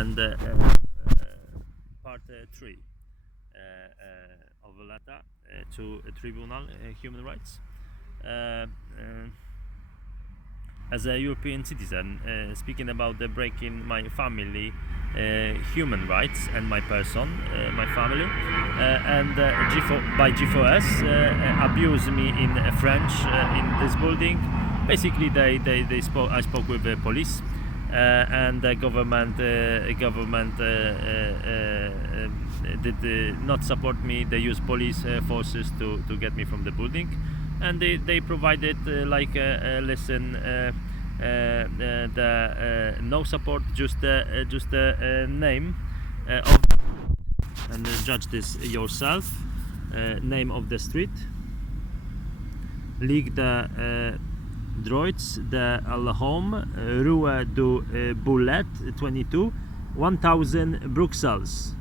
and part 3 of a letter to a tribunal human rights. As a European citizen, speaking about the breaking my family human rights and my person, my family, and by G4S abuse me in French in this building. Basically, I spoke with the police, and the government did not support me. They used police forces to get me from the building, and they provided like a lesson. No support, just the name of, and judge this yourself. Name of the street, Ligue de Droits de l'Homme, Rue du Boulet 22, 1000 Bruxelles.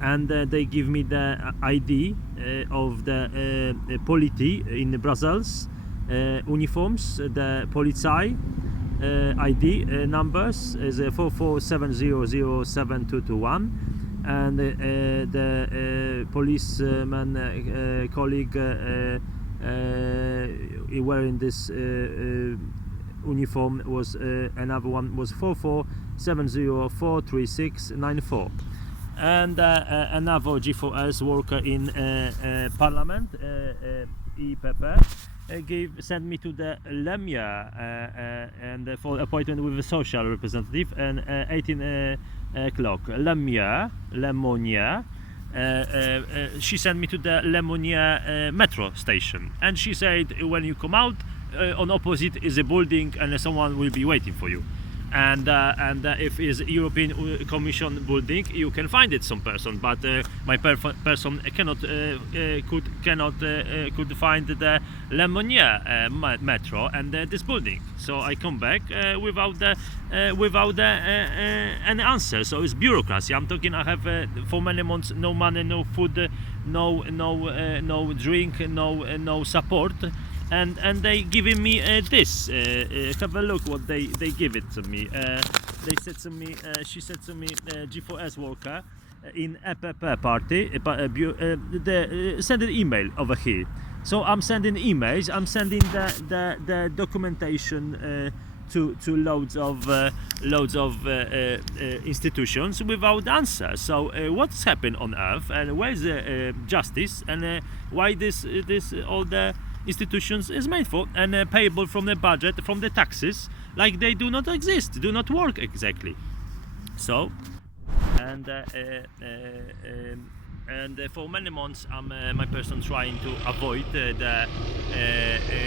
And they give me the ID of the polity in Brussels, uniforms, the Polizei ID numbers is 447007221, and the policeman colleague wearing this uniform was another one, was 447043694. And another G4S worker in Parliament, EPP, sent me to the Lemia and for appointment with a social representative, and 18 o'clock. Lemonia. She sent me to the Lemonia metro station, and she said when you come out, on opposite is a building and someone will be waiting for you. And if it's European Commission building, you can find it some person, but my person could find the Lemonia metro and this building. So I come back without an answer. So it's bureaucracy. I'm talking. I have for many months no money, no food, no drink, no support. And they giving me this. Have a look what they give it to me. They said to me. She said to me, G4S worker in EPP party. Send an email over here. So I'm sending emails. I'm sending the documentation to loads of institutions without answer. So what's happened on earth, and where's the justice, and why this all the institutions is made for, and payable from the budget, from the taxes, like they do not exist, do not work exactly. So and for many months my person trying to avoid the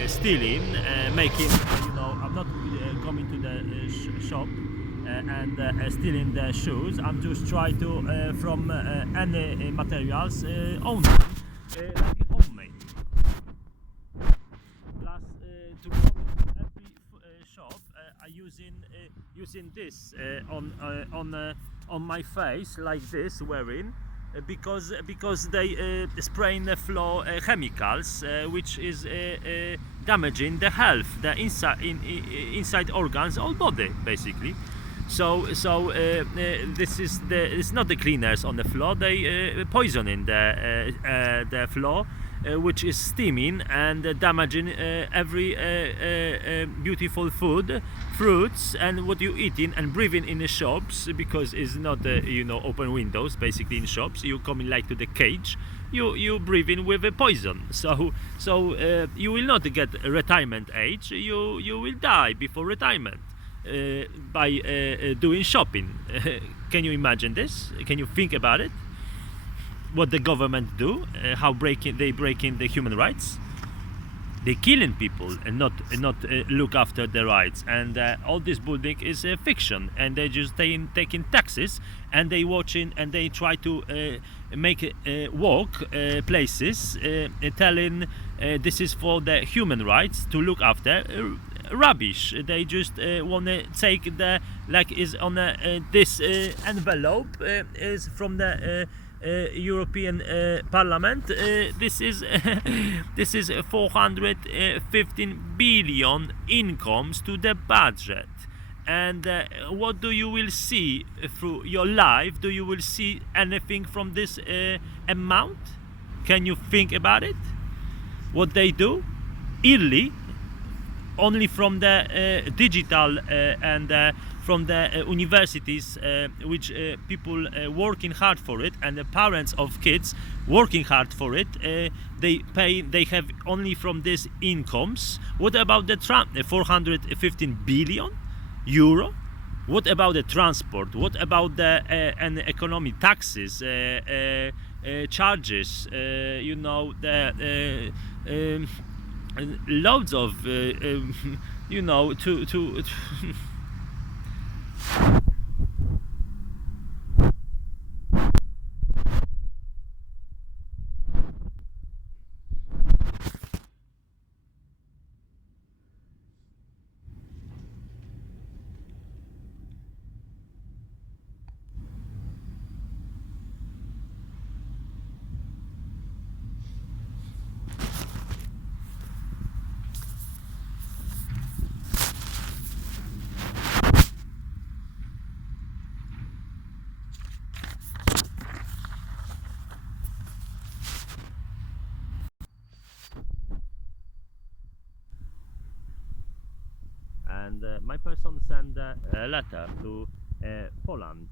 stealing, making I'm not coming to the shop and stealing the shoes. I'm just trying to from any materials own them, like homemade. Plus to come to every shop, I using this on my face like this, wearing because they spray in the floor chemicals which is damaging the health, the inside organs, all body basically. So it's not the cleaners on the floor. They poisoning the floor, which is steaming and damaging every beautiful food, fruits, and what you eating and breathing in the shops, because it's not open windows basically in shops. You coming like to the cage. You breathing with a poison. So you will not get a retirement age. You will die before retirement. By doing shopping. Can you imagine this? Can you think about it? What the government do? How they breaking the human rights? They killing people and not look after their rights. And all this building is a fiction. And they just taking taxes, and they watching, and they try to make walk places, telling this is for the human rights to look after. Rubbish. They just want to take the, like is on this envelope is from the European Parliament. This is 415 billion incomes to the budget, and what do you will see through your life? Do you will see anything from this amount? Can you think about it? What they do? Yearly, only from the digital and from the universities, which people working hard for it, and the parents of kids working hard for it, they have only from these incomes. What about the 415 billion euro? What about the transport? What about the and economic taxes, charges? You know, the loads of you know, to and my person sent a letter to Poland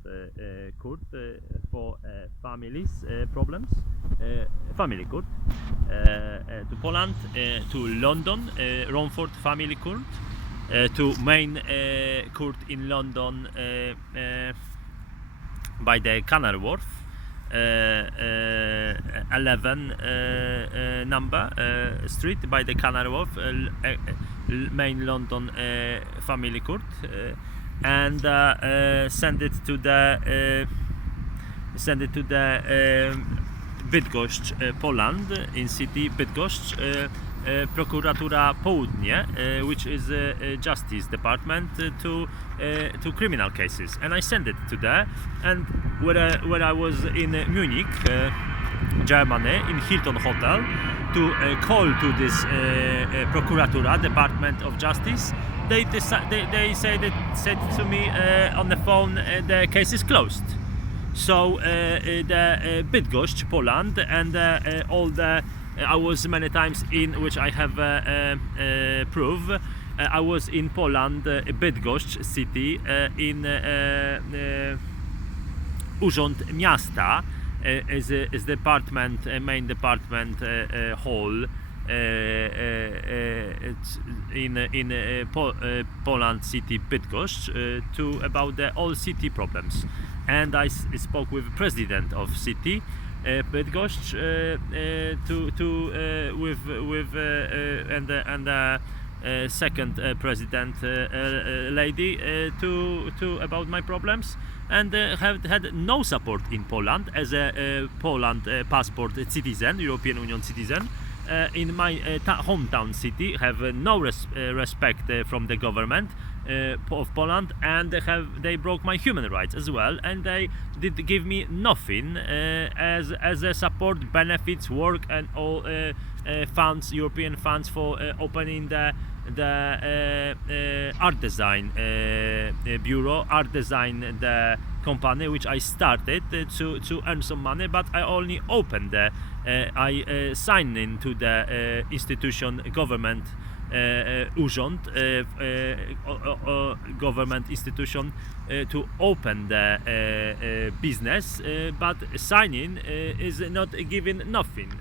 court for families problems, family court to Poland, to London, Romford family court, to main court in London by the Canary Wharf, 11 number street by the Canary Wharf, main London family court, and send it to the Bydgoszcz, Poland, in city Bydgoszcz, Prokuratura Południe, which is Justice Department, to criminal cases, and I sent it to there. And when I was in Munich, Germany, in Hilton Hotel, to call to this Prokuratura Department of Justice, they said to me on the phone, the case is closed. So the Bydgoszcz, Poland, and all the I was many times in, which I have proof. I was in Poland, Bydgoszcz city, in Urząd Miasta, is department, main department hall in Poland city Bydgoszcz, to about the all city problems, and I spoke with president of city Bydgoszcz with second president lady to about my problems, and have had no support in Poland as a Poland passport citizen, European Union citizen. In my hometown city, have no respect from the government of Poland, and they broke my human rights as well, and they did give me nothing as a support, benefits, work, and all funds, European funds for opening the art design bureau, art design the company which I started to earn some money, but I only opened I signed into the institution government urząd, government institution, to open the business, but signing is not giving nothing.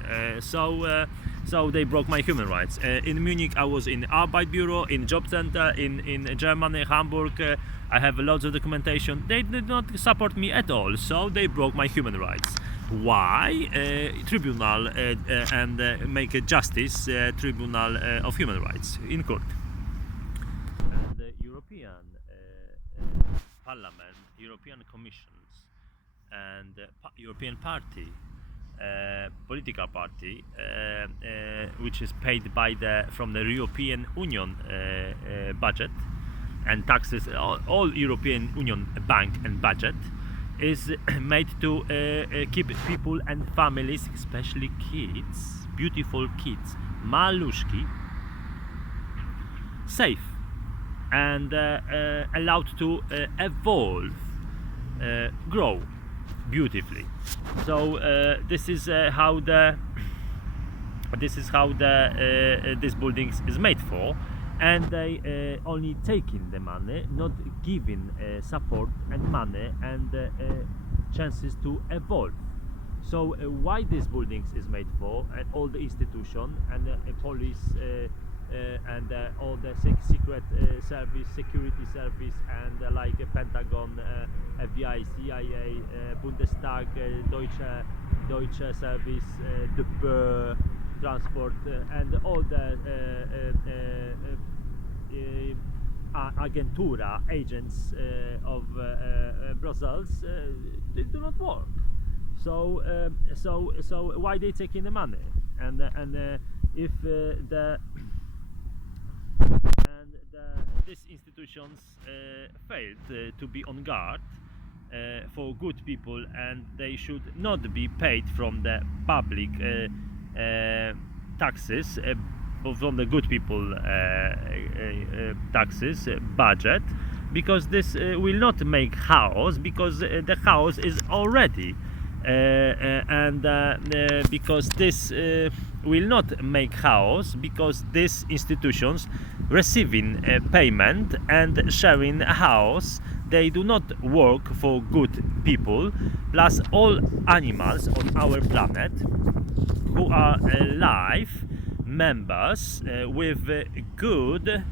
So they broke my human rights. In Munich, I was in Arbeitbüro, in job center, in Germany, Hamburg. I have lots of documentation. They did not support me at all, so they broke my human rights. Why? Tribunal and make a justice tribunal of human rights in court. And the European Parliament, European Commissions, and European Party, political party, which is paid by from the European Union budget and taxes, all European Union bank and budget, is made to keep people and families, especially kids, beautiful kids, maluszki, safe. and allowed to evolve, grow beautifully. So this buildings is made for, and they only taking the money, not giving support and money and chances to evolve. So why this buildings is made for, and all the institution and police and all the secret service, security service, and like Pentagon, FBI, CIA, Bundestag, Deutsche Service, the transport, and all the agentura agents of Brussels, they do not work. So why they taking the money? And if these institutions failed to be on guard for good people, and they should not be paid from the public taxes, from the good people taxes budget, because this will not make house, because the house is already because this will not make house, because these institutions receiving payment and sharing a house, they do not work for good people, plus all animals on our planet who are alive members with good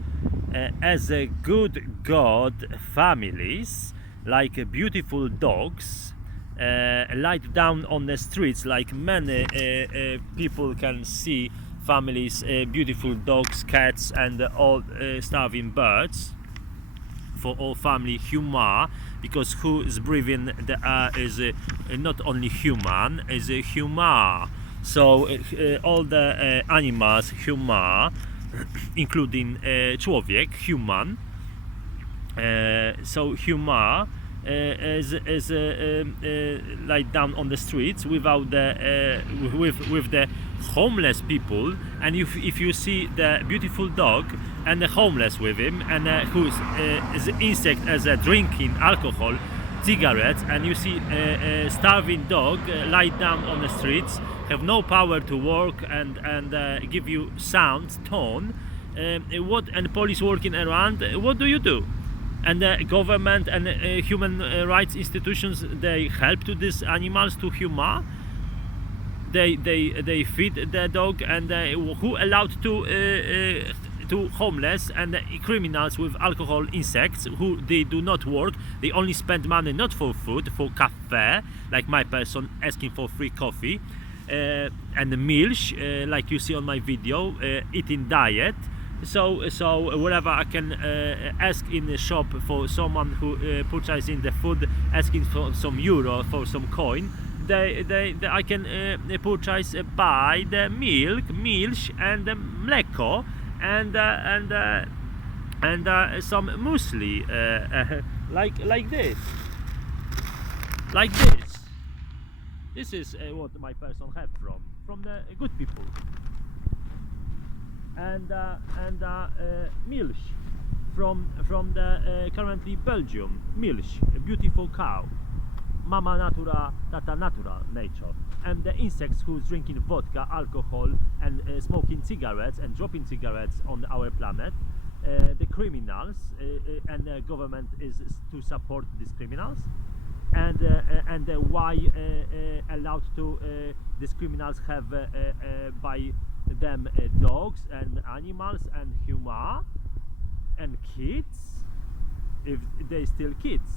as a good God families, like beautiful dogs light down on the streets, like many people can see families, beautiful dogs, cats, and all starving birds for all family humor, because who is breathing the air is not only human, is a humor. So all the animals humor, including człowiek, human. So humor is light down on the streets without the with the homeless people, and if you see the beautiful dog and the homeless with him, and who's is insect as drinking alcohol, cigarettes, and you see a starving dog lie down on the streets, have no power to work and give you sound tone, what, and police working around, what do you do? And the government and human rights institutions, they help to these animals to humor. They feed the dog, and who allowed to homeless and criminals with alcohol, insects, who they do not work, they only spend money not for food, for cafe, like my person asking for free coffee, and milk, like you see on my video, eating diet. So wherever I can ask in the shop for someone who purchasing the food, asking for some euro, for some coin, I can purchase buy the milk and the mleko and some muesli, like this. This is what my person have from the good people. And milk from the currently Belgium, milk, a beautiful cow, mama natura, tata natura, nature, and the insects who's drinking vodka, alcohol, and smoking cigarettes and dropping cigarettes on our planet, the criminals, and the government is to support these criminals, and why allowed to these criminals have by them dogs and animals and human and kids, if they still kids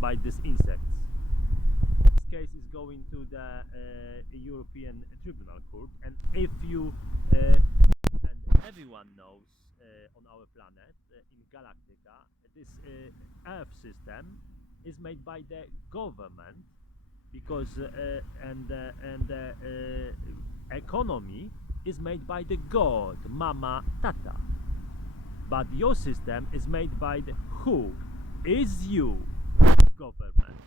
by these insects. This case is going to the European Tribunal Court, and if you and everyone knows on our planet, in Galactica, this Earth system is made by the government, because economy is made by the God, mama, tata. But your system is made by the who is you, government.